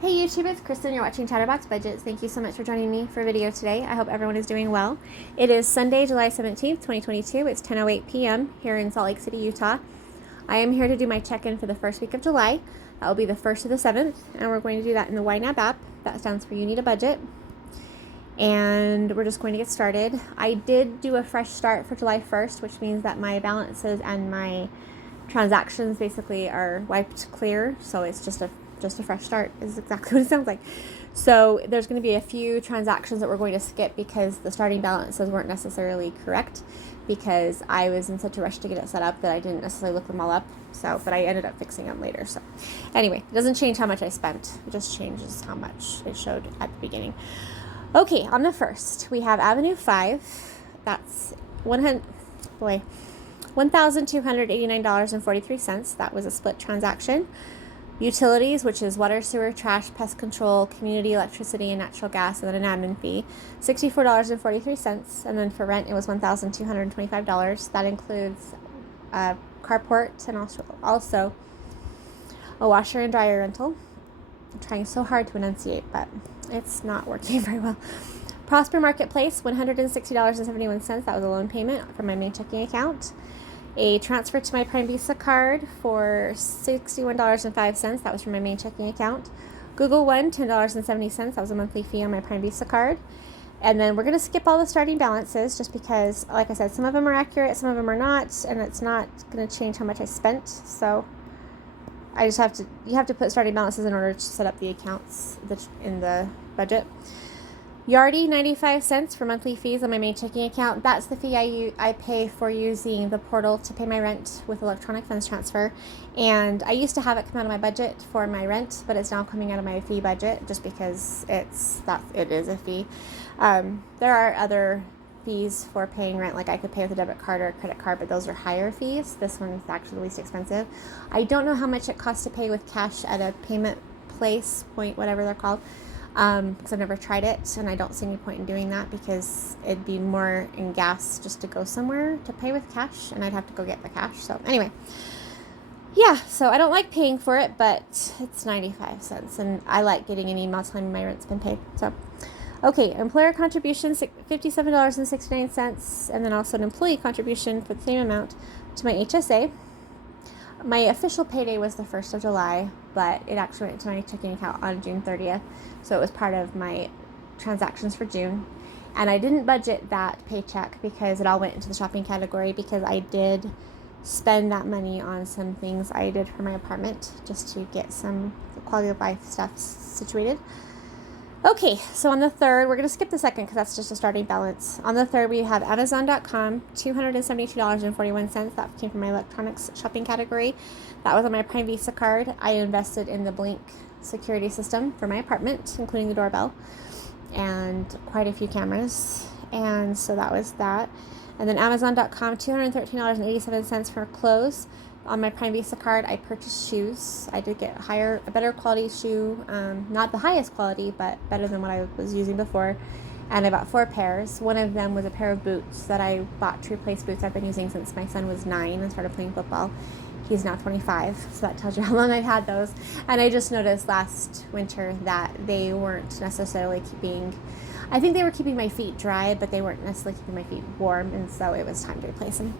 Hey YouTube, it's Kristin. You're watching Chatterbox Budgets. Thank you so much for joining me for a video today. I hope everyone is doing well. It is Sunday, July 17th, 2022. It's 10:08 p.m. here in Salt Lake City, Utah. I am here to do my check-in for the first week of July. That will be the 1st to the 7th, and we're going to do that in the YNAB app. That stands for You Need a Budget. And we're just going to get started. I did do a fresh start for July 1st, which means that my balances and my transactions basically are wiped clear. So it's just a fresh start is exactly what it sounds like. So there's going to be a few transactions that we're going to skip because the starting balances weren't necessarily correct, because I was in such a rush to get it set up that I didn't necessarily look them all up. But I ended up fixing them later. So anyway, it doesn't change how much I spent. It just changes how much it showed at the beginning. Okay, on the first, we have Avenue 5. That's $1,289.43. That was a split transaction. Utilities, which is water, sewer, trash, pest control, community electricity, and natural gas, and then an admin fee, $64.43. And then for rent, it was $1,225. That includes a carport and also a washer and dryer rental. I'm trying so hard to enunciate, but it's not working very well. Prosper Marketplace, $160.71. That was a loan payment from my main checking account. A transfer to my Prime Visa card for $61.05. That was from my main checking account. Google One, $10.70. That was a monthly fee on my Prime Visa card. And then we're going to skip all the starting balances just because, like I said, some of them are accurate, some of them are not, and it's not going to change how much I spent. So I just you have to put starting balances in order to set up the accounts in the budget. Yardi, 95 cents for monthly fees on my main checking account. That's the fee I pay for using the portal to pay my rent with electronic funds transfer. And I used to have it come out of my budget for my rent, but it's now coming out of my fee budget just because it is a fee. There are other fees for paying rent, like I could pay with a debit card or a credit card, but those are higher fees. This one is actually the least expensive. I don't know how much it costs to pay with cash at a payment point, whatever they're called. Because I've never tried it, and I don't see any point in doing that because it'd be more in gas just to go somewhere to pay with cash, and I'd have to go get the cash. So anyway, yeah, so I don't like paying for it, but it's 95 cents, and I like getting an email telling me my rent's been paid. So okay, employer contribution, $57.69, and then also an employee contribution for the same amount to my HSA. My official payday was the 1st of July, but it actually went to my checking account on June 30th, so it was part of my transactions for June. And I didn't budget that paycheck because it all went into the shopping category, because I did spend that money on some things I did for my apartment just to get some quality of life stuff situated. Okay, so on the 3rd, we're going to skip the 2nd because that's just a starting balance. On the 3rd, we have Amazon.com, $272.41. That came from my electronics shopping category. That was on my Prime Visa card. I invested in the Blink security system for my apartment, including the doorbell, and quite a few cameras. And so that was that. And then Amazon.com, $213.87 for clothes. On my Prime Visa card, I purchased shoes. I did get a better quality shoe, not the highest quality, but better than what I was using before. And I bought 4 pairs. One of them was a pair of boots that I bought to replace boots I've been using since my son was 9 and started playing football. He's now 25, so that tells you how long I've had those. And I just noticed last winter that they weren't necessarily I think they were keeping my feet dry, but they weren't necessarily keeping my feet warm, and so it was time to replace them.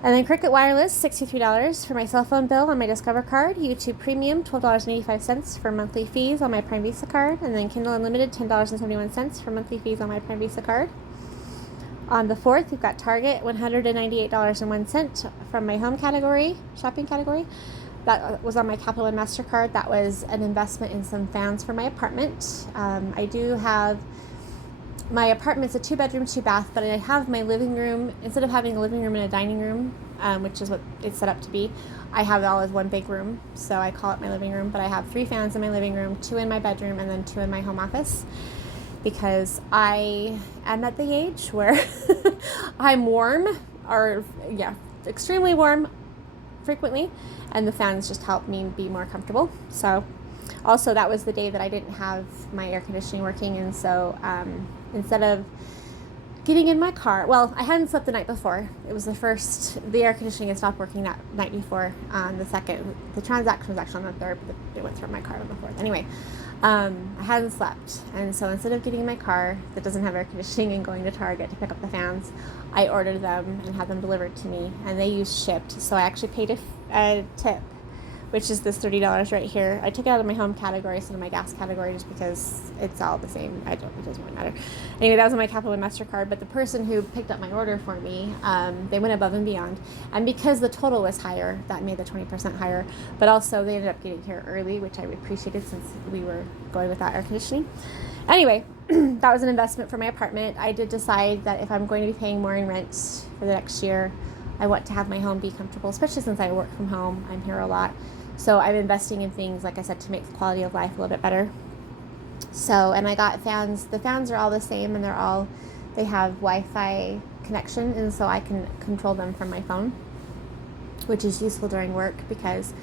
And then Cricket Wireless, $63 for my cell phone bill on my Discover card. YouTube Premium, $12.85 for monthly fees on my Prime Visa card. And then Kindle Unlimited, $10.71 for monthly fees on my Prime Visa card. On the 4th, we've got Target, $198.01 from my home shopping category. That was on my Capital One MasterCard. That was an investment in some fans for my apartment. I do have... My apartment's a 2-bedroom, 2-bath, but I have my living room, instead of having a living room and a dining room, which is what it's set up to be, I have it all as one big room, so I call it my living room. But I have 3 fans in my living room, 2 in my bedroom, and then 2 in my home office, because I am at the age where I'm extremely warm frequently, and the fans just help me be more comfortable. So also, that was the day that I didn't have my air conditioning working, and so instead of getting in my car. Well, I hadn't slept the night before. It was the air conditioning had stopped working that night before. The second, the transaction was actually on the third, but it went through my car on the fourth. Anyway, I hadn't slept. And so instead of getting in my car that doesn't have air conditioning and going to Target to pick up the fans, I ordered them and had them delivered to me, and they used shipped. So I actually paid a tip, which is this $30 right here. I took it out of my home category instead of my gas category just because it's all the same. It doesn't really matter. Anyway, that was on my Capital One MasterCard, but the person who picked up my order for me, they went above and beyond. And because the total was higher, that made the 20% higher, but also they ended up getting here early, which I appreciated since we were going without air conditioning. Anyway, that was an investment for my apartment. I did decide that if I'm going to be paying more in rent for the next year, I want to have my home be comfortable, especially since I work from home. I'm here a lot. So I'm investing in things, like I said, to make the quality of life a little bit better. So, and I got fans. The fans are all the same, and they have Wi-Fi connection, and so I can control them from my phone, which is useful during work because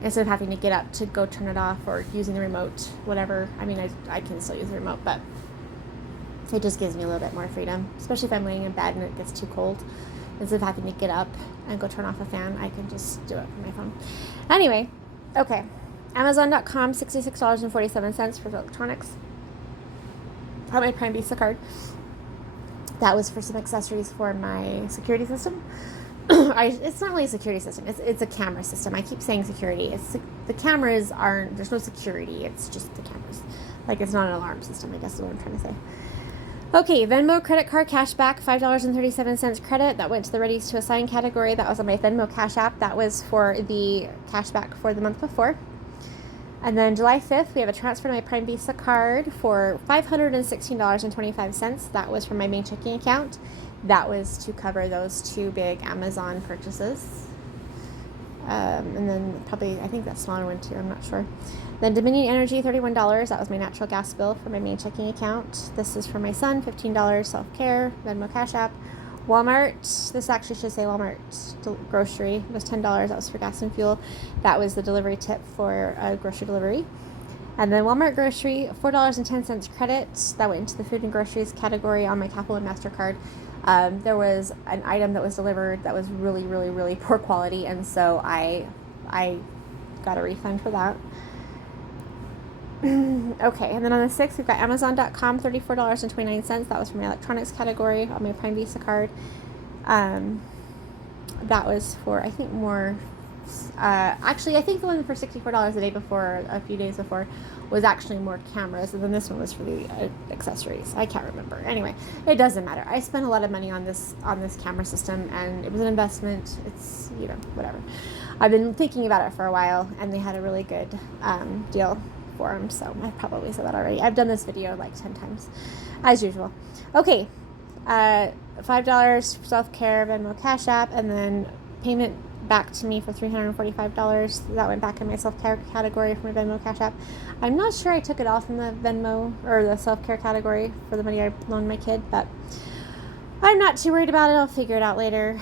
instead of having to get up to go turn it off or using the remote, whatever. I mean, I can still use the remote, but it just gives me a little bit more freedom, especially if I'm laying in bed and it gets too cold. Instead of having to get up and go turn off a fan, I can just do it from my phone. Anyway, okay. Amazon.com, $66.47 for electronics. I have my Prime Visa card. That was for some accessories for my security system. It's not really a security system. It's a camera system. I keep saying security. The cameras aren't, there's no security. It's just the cameras. Like, it's not an alarm system, I guess is what I'm trying to say. Okay, Venmo credit card cashback, $5.37 credit. That went to the ready to assign category. That was on my Venmo Cash App. That was for the cashback for the month before. And then July 5th, we have a transfer to my Prime Visa card for $516.25. That was from my main checking account. That was to cover those two big Amazon purchases. And then probably, I think that smaller one too, I'm not sure. Then Dominion Energy, $31. That was my natural gas bill for my main checking account. This is for my son, $15 self-care, Venmo Cash App. Walmart, this actually should say Walmart grocery. It was $10. That was for gas and fuel. That was the delivery tip for grocery delivery. And then Walmart grocery, $4.10 credit. That went into the food and groceries category on my Capital One MasterCard. There was an item that was delivered that was really, really, really poor quality, and so I got a refund for that. Okay, and then on the 6th, we've got Amazon.com, $34.29. That was from my electronics category on my Prime Visa card. That was for, I think, more... actually, I think the one for $64 the day before, a few days before, was actually more cameras, and then this one was for the accessories. I can't remember. Anyway, it doesn't matter. I spent a lot of money on this camera system, and it was an investment. It's, whatever. I've been thinking about it for a while, and they had a really good deal for them, so I probably said that already. I've done this video like 10 times, as usual. Okay, $5 self-care, Venmo Cash App, and then payment back to me for $345. That went back in my self-care category for my Venmo Cash App. I'm not sure I took it off in the Venmo or the self-care category for the money I loaned my kid, but I'm not too worried about it. I'll figure it out later.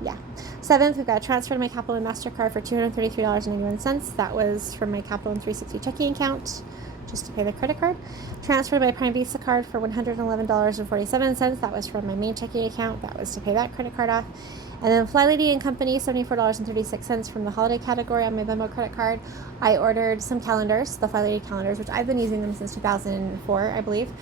Yeah. 7th, we've got a transfer to my Capital One MasterCard for $233.91. That was from my Capital One 360 checking account, just to pay the credit card. Transfer to my Prime Visa card for $111.47. That was from my main checking account. That was to pay that credit card off. And then Fly Lady and Company, $74.36 from the holiday category on my Venmo credit card. I ordered some calendars, the Fly Lady calendars, which I've been using them since 2004, I believe.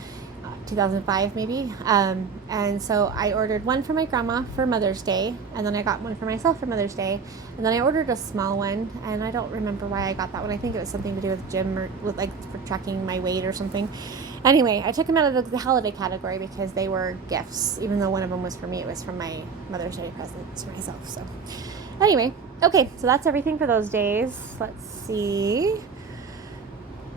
2005 maybe. And so I ordered one for my grandma for Mother's Day, and then I got one for myself for Mother's Day, and then I ordered a small one, and I don't remember why I got that one. I think it was something to do with gym or with, like, for tracking my weight or something. Anyway, I took them out of the holiday category because they were gifts. Even though one of them was for me, it was from my Mother's Day present to myself. So anyway, okay, so that's everything for those days. Let's see.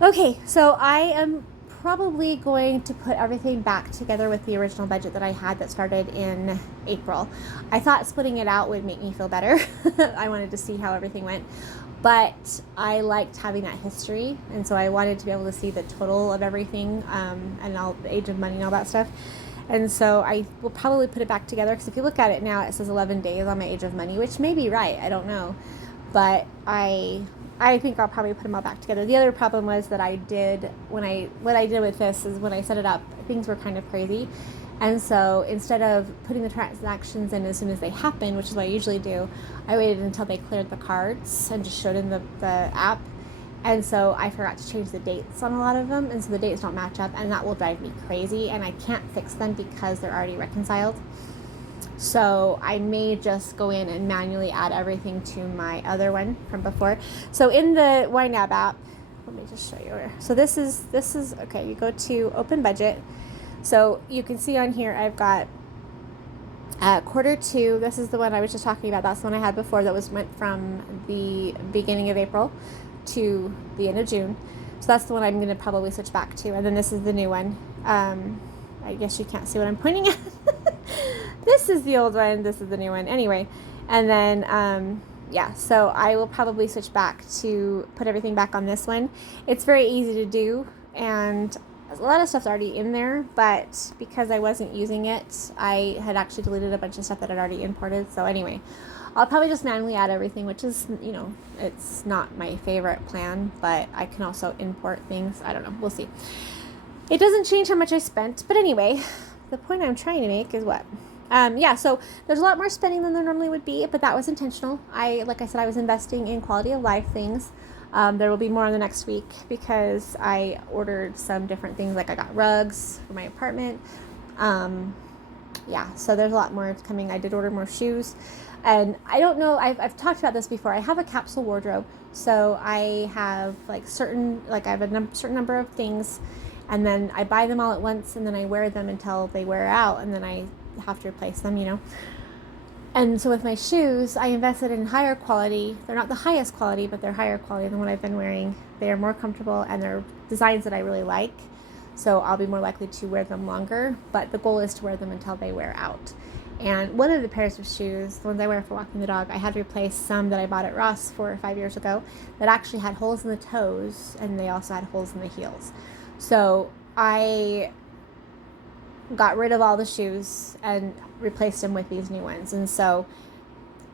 Okay, so I am probably going to put everything back together with the original budget that I had that started in April. I thought splitting it out would make me feel better. I wanted to see how everything went, but I liked having that history, and so I wanted to be able to see the total of everything, and all the age of money and all that stuff. And so I will probably put it back together, because if you look at it now, it says 11 days on my age of money, which may be right, I don't know, but I think I'll probably put them all back together. The other problem was that what I did with this is when I set it up, things were kind of crazy. And so instead of putting the transactions in as soon as they happen, which is what I usually do, I waited until they cleared the cards and just showed in the app. And so I forgot to change the dates on a lot of them, and so the dates don't match up, and that will drive me crazy, and I can't fix them because they're already reconciled. So I may just go in and manually add everything to my other one from before. So in the YNAB app, let me just show you where. So this is okay, you go to open budget. So you can see on here I've got Q2. This is the one I was just talking about. That's the one I had before that went from the beginning of April to the end of June. So that's the one I'm going to probably switch back to. And then this is the new one. I guess you can't see what I'm pointing at. This is the old one. This is the new one. Anyway, and then yeah, so I will probably switch back to put everything back on this one. It's very easy to do, and a lot of stuff's already in there, but because I wasn't using it, I had actually deleted a bunch of stuff that I'd already imported. So anyway, I'll probably just manually add everything, which is, you know, it's not my favorite plan, but I can also import things. I don't know. We'll see. It doesn't change how much I spent, but anyway, the point I'm trying to make is what? Yeah, so there's a lot more spending than there normally would be, but that was intentional. Like I said, I was investing in quality of life things. There will be more in the next week because I ordered some different things, like I got rugs for my apartment. Yeah, so there's a lot more coming. I did order more shoes. And I don't know, I've talked about this before. I have a capsule wardrobe. So I have I have a certain number of things, and then I buy them all at once, and then I wear them until they wear out, and then I have to replace them, you know. And so with my shoes, I invested in higher quality. They're not the highest quality, but they're higher quality than what I've been wearing. They are more comfortable, and they're designs that I really like. So I'll be more likely to wear them longer, but the goal is to wear them until they wear out. And one of the pairs of shoes, the ones I wear for walking the dog, I had to replace some that I bought at Ross 4 or 5 years ago that actually had holes in the toes, and they also had holes in the heels. So I got rid of all the shoes and replaced them with these new ones. And so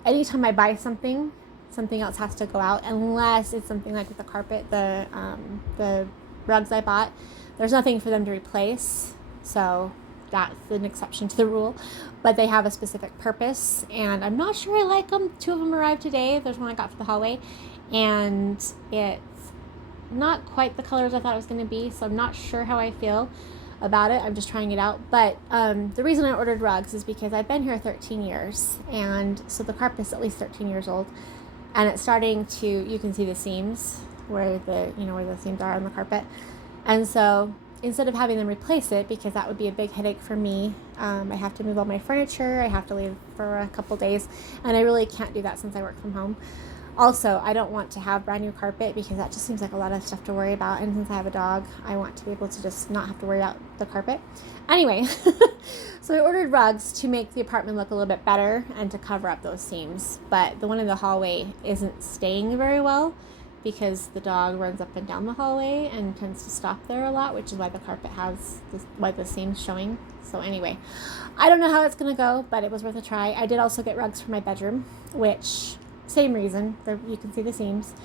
anytime I buy something else has to go out, unless it's something like with the carpet, the rugs I bought. There's nothing for them to replace, so that's an exception to the rule. But they have a specific purpose, and I'm not sure I like them. 2 of them arrived today. There's one I got for the hallway, and it's not quite the colors I thought it was going to be, so I'm not sure how I feel about it. I'm just trying it out. But the reason I ordered rugs is because I've been here 13 years, and so the carpet's at least 13 years old, and it's starting to, you can see the seams where the seams are on the carpet. And so instead of having them replace it, because that would be a big headache for me, I have to move all my furniture, I have to leave for a couple days, and I really can't do that since I work from home. Also, I don't want to have brand new carpet because that just seems like a lot of stuff to worry about, and since I have a dog, I want to be able to just not have to worry about the carpet. Anyway, so I ordered rugs to make the apartment look a little bit better and to cover up those seams, but the one in the hallway isn't staying very well because the dog runs up and down the hallway and tends to stop there a lot, which is why the carpet has why the seam's showing. So anyway, I don't know how it's going to go, but it was worth a try. I did also get rugs for my bedroom, which, same reason. You can see the seams,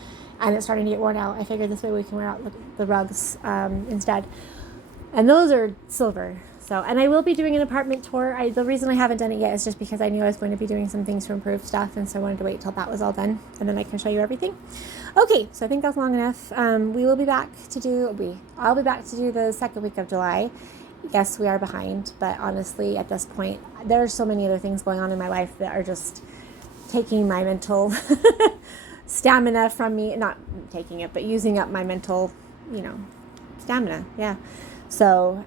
and it's starting to get worn out. I figured this way we can wear out the rugs instead. And those are silver. So, and I will be doing an apartment tour. The reason I haven't done it yet is just because I knew I was going to be doing some things to improve stuff, and so I wanted to wait till that was all done, and then I can show you everything. Okay, so I think that's long enough. I'll be back to do the second week of July. Yes, we are behind, but honestly, at this point, there are so many other things going on in my life that are just taking my mental stamina from me. Not taking it, but using up my mental, stamina. Yeah. So,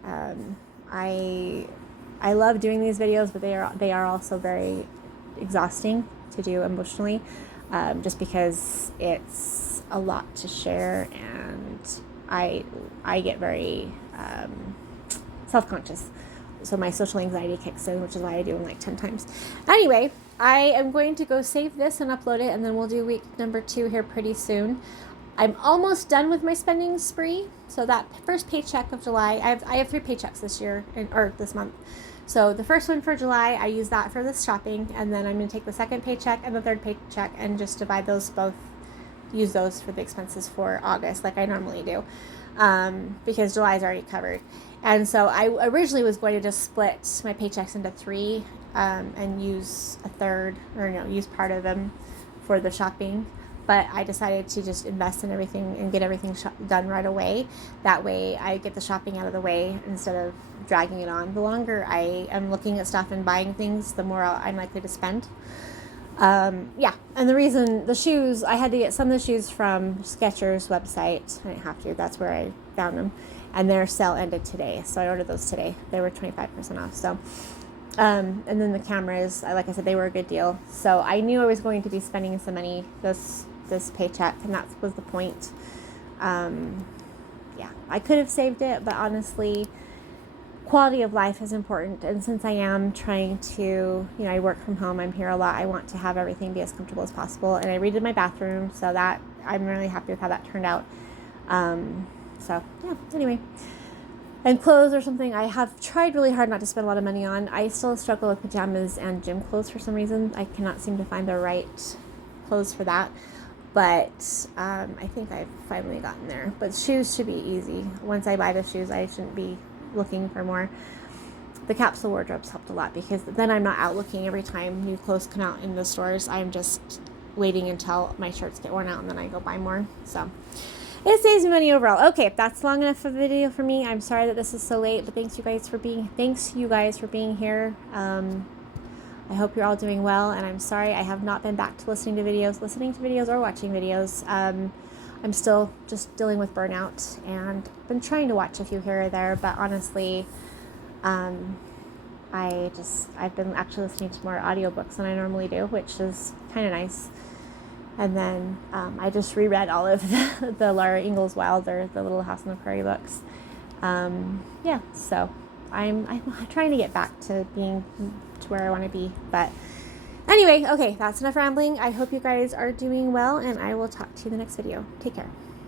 I love doing these videos, but they are also very exhausting to do emotionally, just because it's a lot to share, and I get very self-conscious. So my social anxiety kicks in, which is why I do them like 10 times. Anyway, I am going to go save this and upload it, and then we'll do week number 2 here pretty soon. I'm almost done with my spending spree. So that first paycheck of July, I have 3 paychecks this year, or this month. So the first one for July, I use that for this shopping, and then I'm going to take the second paycheck and the third paycheck and just divide those both use those for the expenses for August like I normally do, because July is already covered. And so I originally was going to just split my paychecks into 3, and use use part of them for the shopping. But I decided to just invest in everything and get everything done right away. That way I get the shopping out of the way instead of dragging it on. The longer I am looking at stuff and buying things, the more I'm likely to spend. And the reason, the shoes, I had to get some of the shoes from Skechers website. I didn't have to, that's where I found them. And their sale ended today, so I ordered those today. They were 25% off, so. And then the cameras, like I said, they were a good deal. So I knew I was going to be spending some money this paycheck, and that was the point. I could have saved it, but honestly, quality of life is important. And since I am trying to, I work from home, I'm here a lot, I want to have everything be as comfortable as possible. And I redid my bathroom, so that I'm really happy with how that turned out. Anyway. And clothes or something I have tried really hard not to spend a lot of money on. I still struggle with pajamas and gym clothes for some reason. I cannot seem to find the right clothes for that. But I think I've finally gotten there. But shoes should be easy. Once I buy the shoes, I shouldn't be looking for more. The capsule wardrobes helped a lot, because then I'm not out looking every time new clothes come out in the stores. I'm just waiting until my shirts get worn out, and then I go buy more. So it saves me money overall. Okay, that's long enough of a video for me. I'm sorry that this is so late, but thanks you guys for being here. I hope you're all doing well, and I'm sorry I have not been back to listening to videos or watching videos. I'm still just dealing with burnout, and been trying to watch a few here or there, but honestly, I've been actually listening to more audiobooks than I normally do, which is kind of nice. And then I just reread all of the Laura Ingalls Wilder, the Little House on the Prairie books. So I'm trying to get back to being to where I want to be. But anyway, okay, that's enough rambling. I hope you guys are doing well, and I will talk to you in the next video. Take care.